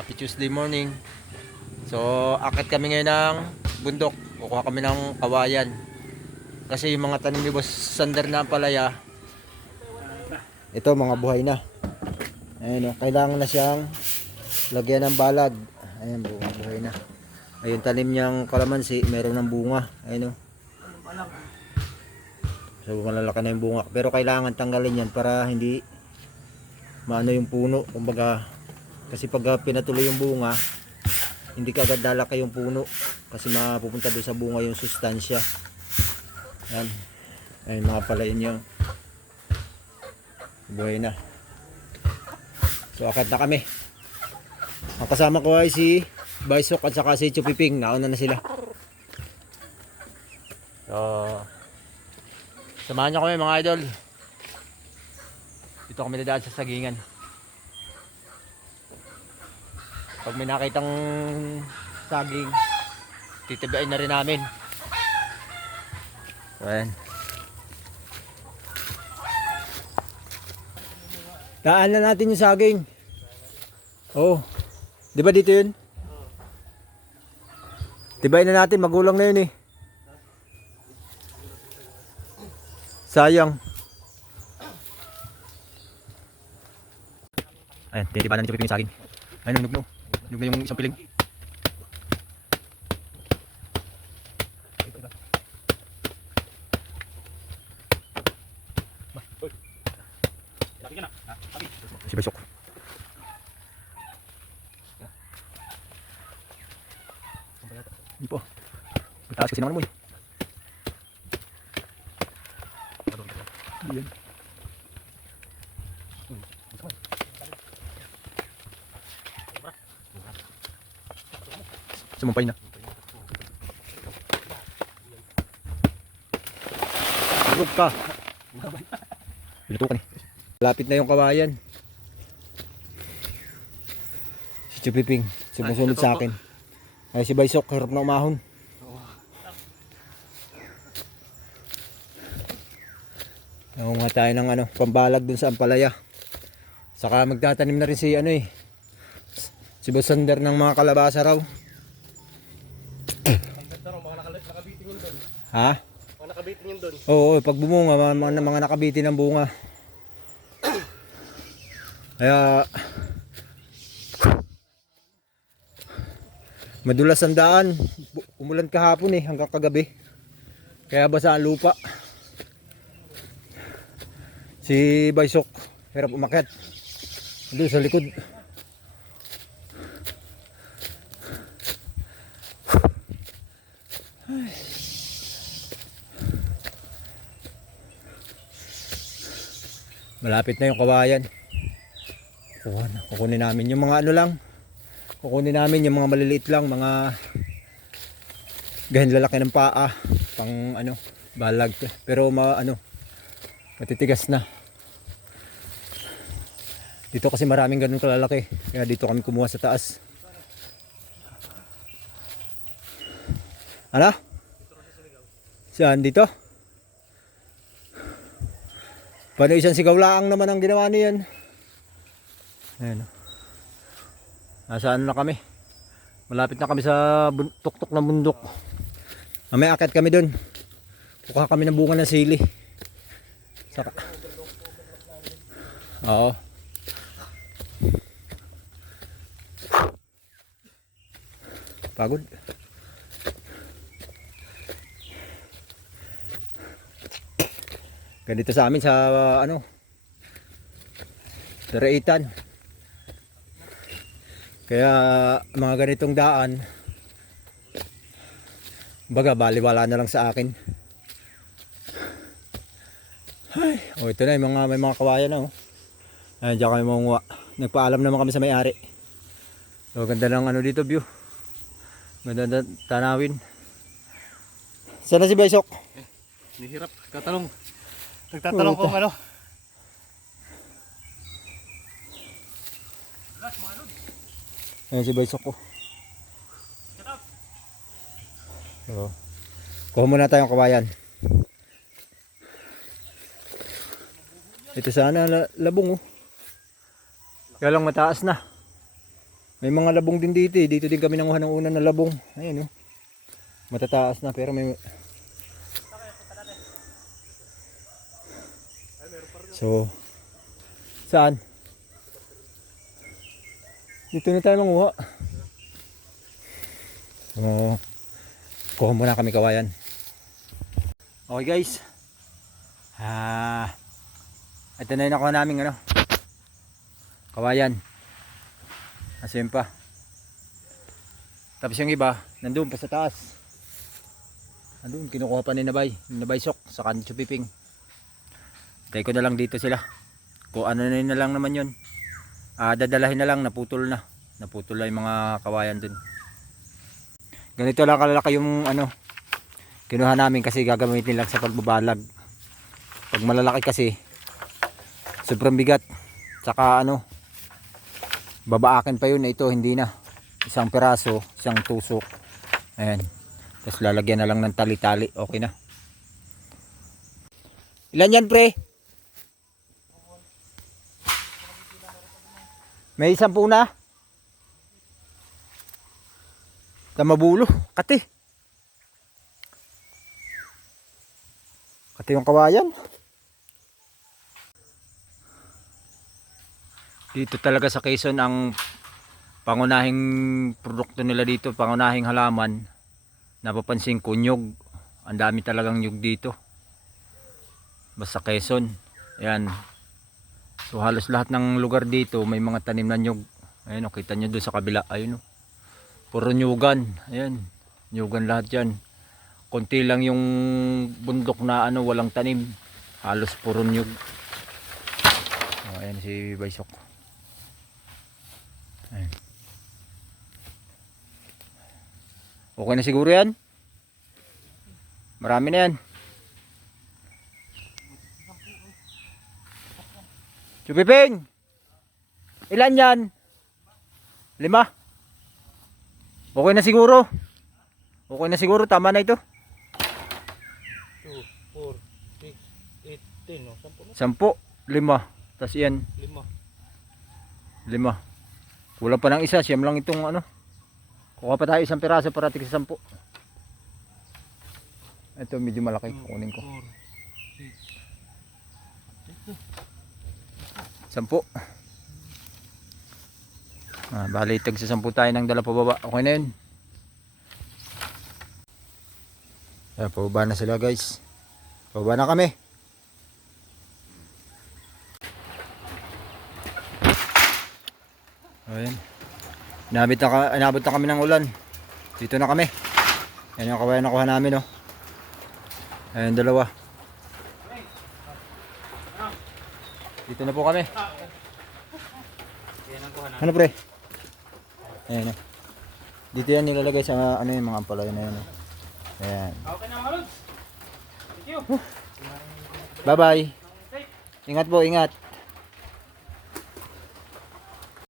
Happy Tuesday morning. So, akit kami ngayon ng bundok. Kukuha kami ng kawayan. Kasi yung mga tanim ni Boss Sander na palaya, ito mga buhay na. Ayun, kailangan na siyang lagyan ng balag. Ayun, buhay na. Ayun, tanim niyang kalamansi, meron ng bunga. Ayun, so malalaki na yung bunga. Pero kailangan tanggalin yan para hindi maano yung puno. Kumbaga, kasi pag pinatuloy yung bunga, hindi ka agad lalaki yung puno kasi mapupunta doon sa bunga yung sustansya. Yan. Ayun mga palayan niya. Buhay na. So akit na kami. Ang kasama ko ay si Baisok at saka si Chupiping. Nauna na sila. So samahan niyo kami mga idol. Dito kami dadaan sa sagingan. Pag may nakitang saging, titibain na rin namin. Ayan. Daan na natin yung saging. Oh. Di ba dito yun? Tibain na natin, magulang na yun eh. Sayang. Ayan, titibain na natin yung saging. Ayun, nugno. Nugno yung isang piling. Si Besok. Hindi po. Mataas kasi naman mo eh. Yan. Sumampay na. Huwag ka. Pinutukan eh. Lapit na yung kawayan. Si Chupiping, sumusunod sa akin. Ay si Baisok, hirap na umahon. Nangunga tayo ng pambalag dun sa ampalaya. Saka magtatanim na rin si si Boss Sander ng mga kalabasa raw. Ha? Mga nakabitin yun doon. Oo, pag bumunga, mga nakabitin ng bunga. Kaya madulas ang daan. Umulan kahapon eh, hanggang kagabi. Kaya basa ang lupa. Si Baisok, hirap umakyat. Doon sa likod. Malapit na yung kawayan. Kukunin namin yung mga lang. Kukunin namin yung mga maliliit lang, mga gahin lalaki ng paa, pang balag. Pero matitigas na. Dito kasi maraming ganun kalalaki. Kaya dito kami kumuha sa taas. Ano? Saan dito? Paano isang sigaw laang naman ang ginawa niyan? Ayan. Nasaan na kami? Malapit na kami sa tuktok ng bundok. Mamaya akit kami dun. Kukuha kami ng bunga ng sili. Saka. Oo. Pagod. Ganito sa amin sa Daraitan. Kaya mga ganitong daan, baga baliwala na lang sa akin. Ay, ito na yung may mga kawayan na oh. Ayan, diyan kami mangunguha. Nagpaalam naman kami sa may-ari. So ganda ng dito view. Ganda tanawin. Sana si Baisok? Nihirap, katanong. Nagtatanong kung ano. Ayan si Baisok ko. So, kuha muna tayong kawayan. Ito sana labong oh. Kaya lang mataas na. May mga labong din dito eh. Dito din kami nanguha ng una na labong. Ayun oh. Matataas na pero may... So, saan? Dito na tayo manguha. Kuha muna kami kawayan. Okay guys. Ito na yung nakuha namin ano. Kawayan. Asim pa. Tapos yung iba, nandun pa sa taas. Nandun, kinukuha pa ni Nabay Sok sa Kancho Piping. Tay ko na lang dito sila. Kung ano na lang naman yun. Dadalahin na lang, naputol na. Naputol na yung mga kawayan dun. Ganito lang kalalaki yung ano. Kinuha namin kasi gagamitin lang sa pagbabalag. Pag malalaki kasi, sobrang bigat. Tsaka ano, babaakin pa yun. Ito hindi na. Isang piraso, isang tusok. Ayan. Tapos lalagyan na lang ng tali-tali. Okay na. Ilan yan pre? May 10 na. Tamabulo. Kati. Kati yung kawayan. Dito talaga sa Quezon ang pangunahing produkto nila dito. Pangunahing halaman. Napapansin ko nyug. Ang dami talagang nyug dito. Basta Quezon. Ayan. So halos lahat ng lugar dito may mga tanim na nyug. Ayun o, kita nyo doon sa kabila. Ayun o. Puro nyugan. Ayan. Nyugan lahat yan. Konti lang yung bundok na ano walang tanim. Halos puro nyug. Ayan si Baysok. Ayan. Okay na siguro yan. Marami na yan. Chupiping! Ilan yan? 5? Okay na siguro. Okay na siguro. Tama na ito. 2, 4, 6, 8, 10. 10 no? 10, 5. Tapos yan. 5. 5. Kulang pa ng isa. Siyam lang itong ano. Kuha pa tayo isang piraso para tig sa 10. Ito medyo malaki. Kunin ko. 10. Bali tag sa 10 tayo ng dala pababa. Okay na yun. Ayan, pababa na sila guys. Pababa na kami. Ayan. Inabot na kami ng ulan. Dito na kami. Ayan yung kawayan nakuha namin oh. Ayan dalawa. Dito na po kami. Ano pre? Ayan oh. Dito yan nilalagay sa ano yung mga ampalaya na yan oh. Ayan. Okay na mga lods. Thank you. Bye bye. Ingat po, ingat.